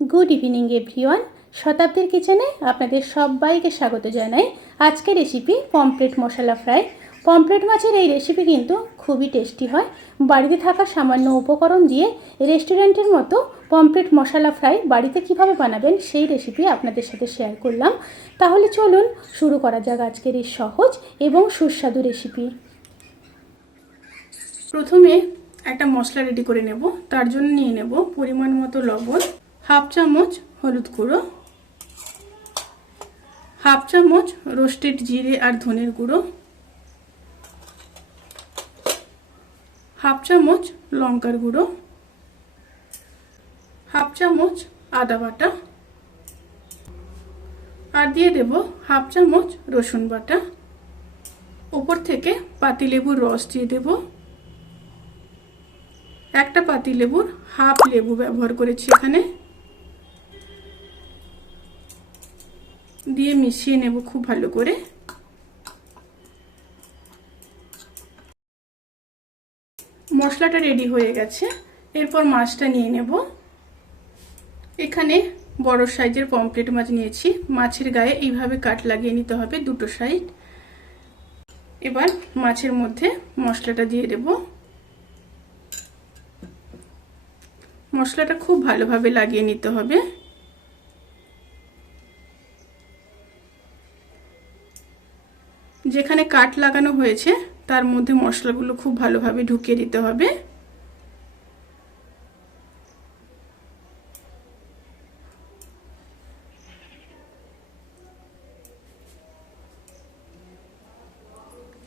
Good evening everyone. শতাব্দীর কিচেনে আপনাদের সবাইকে স্বাগত জানাই। আজকের রেসিপি পমফ্রেট মশলা ফ্রাই। পমফ্রেট মাছের এই রেসিপি কিন্তু খুবই টেস্টি হয়। বাড়িতে থাকা সামান্য উপকরণ দিয়ে রেস্টুরেন্টের মতো পমফ্রেট মশলা ফ্রাই বাড়িতে কিভাবে বানাবেন সেই রেসিপি আপনাদের সাথে শেয়ার করলাম। তাহলে চলুন শুরু করা যাক আজকের এই সহজ এবং সুস্বাদু রেসিপি। প্রথমে একটা মশলা রেডি করে নেব। তার জন্য নিয়ে নেব পরিমাণ মতো লবণ, হাফ চামচ হলুদ গুঁড়ো, হাফ চামচ রোস্টেড জিরে আর ধনের গুঁড়ো, হাফ চামচ লঙ্কার গুঁড়ো, হাফ চামচ আদা বাটা, আর দিয়ে দেব হাফ চামচ রসুন বাটা। উপর থেকে পাতিলেবুর রস দিয়ে দেব। একটা পাতিলেবুর হাফ লেবু ব্যবহার করেছি এখানে। দিয়ে মিশিয়ে নেব খুব ভালো করে। মশলাটা রেডি হয়ে গেছে। এরপর মাছটা নিয়ে নেব। এখানে বড় সাইজের পমফ্রেট মাছ নিয়েছি। মাছের গায়ে এইভাবে কাট লাগিয়ে নিতে হবে দুটো সাইড। এবার মাছের মধ্যে মশলাটা দিয়ে দেব। মশলাটা খুব ভালোভাবে লাগিয়ে নিতে হবে। যেখানে কাট লাগানো হয়েছে তার মধ্যে মশলাগুলো খুব ভালোভাবে ঢুকিয়ে দিতে হবে।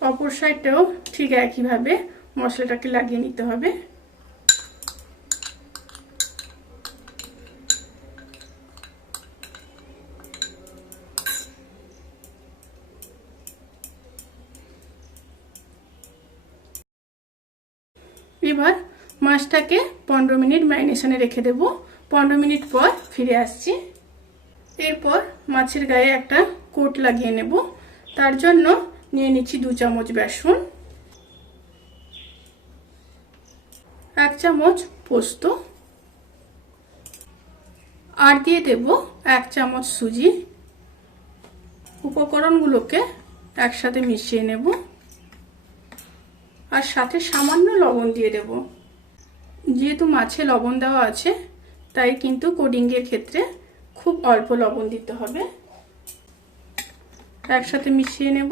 অপর সাইডটাও ঠিক একইভাবে মশলাটাকে লাগিয়ে নিতে হবে। এবার মাছটাকে 15 মিনিট ম্যারিনেশনে রেখে দেব। 15 মিনিট পর ফিরে আসছি। এরপর মাছের গায়ে একটা কোট লাগিয়ে নেব। তার জন্য নিয়ে নিচ্ছি 2 চামচ বেসন, 1 চামচ পোস্ত, আর দিয়ে দেব 1 চামচ সুজি। উপকরণগুলোকে একসাথে মিশিয়ে নেব আর সাথে সামান্য লবণ দিয়ে দেব। যেহেতু মাছে লবণ দেওয়া আছে তাই কিন্তু কোডিংয়ের ক্ষেত্রে খুব অল্প লবণ দিতে হবে। একসাথে মিশিয়ে নেব।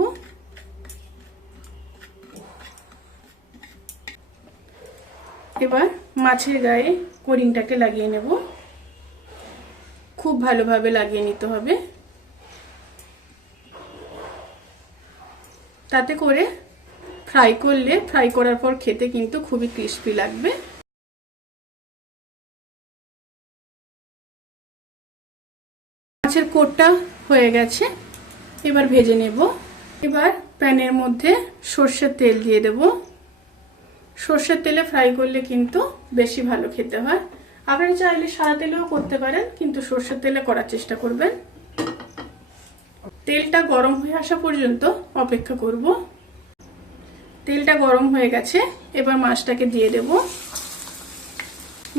এবার মাছের গায়ে কোডিংটাকে লাগিয়ে নেব। খুব ভালোভাবে লাগিয়ে নিতে হবে, তাতে করে ফ্রাই করার পর খেতে কিন্তু খুবই ক্রিস্পি লাগবে। মাছের কোটটা হয়ে গেছে। এবার ভেজে নেব। এবার প্যানের মধ্যে সর্ষের তেল দিয়ে দেব। সর্ষের তেলে ফ্রাই করলে কিন্তু বেশি ভালো খেতে হয়। আপনারা চাইলে সাদা তেলেও করতে পারেন, কিন্তু সর্ষের তেলে করার চেষ্টা করবেন। তেলটা গরম হয়ে আসা পর্যন্ত অপেক্ষা করব। তেলটা গরম হয়ে গেছে। এবার মাছটাকে দিয়ে দেব।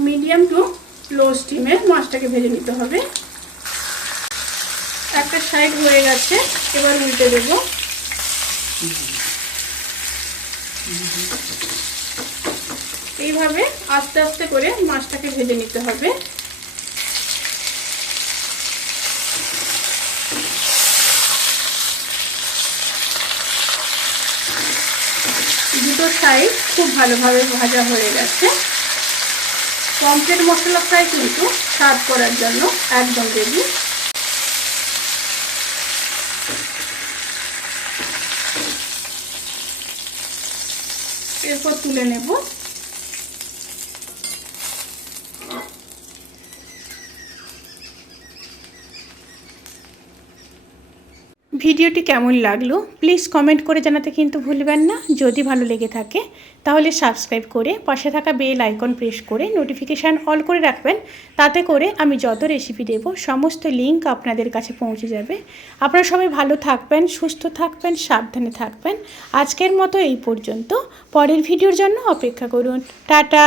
মিডিয়াম টু লো স্টিমে মাছটাকে ভেজে নিতে হবে। একটা সাইড হয়ে গেছে, এবার উল্টে দেব। এইভাবে আস্তে আস্তে করে মাছটাকে ভেজে নিতে হবে। দুটো সাইড খুব ভালোভাবে ভাজা হয়ে গেছে। পমফ্রেট মশলা ফ্রাই কিন্তু সার্ভ করার জন্য একদম রেডি। এরপর তুলে নেব। ভিডিওটি কেমন লাগলো প্লিজ কমেন্ট করে জানাতে কিন্তু ভুলবেন না। যদি ভালো লেগে থাকে তাহলে সাবস্ক্রাইব করে পাশে থাকা বেল আইকন প্রেস করে নোটিফিকেশান অল করে রাখবেন। তাতে করে আমি যত রেসিপি দেব সমস্ত লিঙ্ক আপনাদের কাছে পৌঁছে যাবে। আপনারা সবাই ভালো থাকবেন, সুস্থ থাকবেন, সাবধানে থাকবেন। আজকের মতো এই পর্যন্ত। পরের ভিডিওর জন্য অপেক্ষা করুন। টাটা।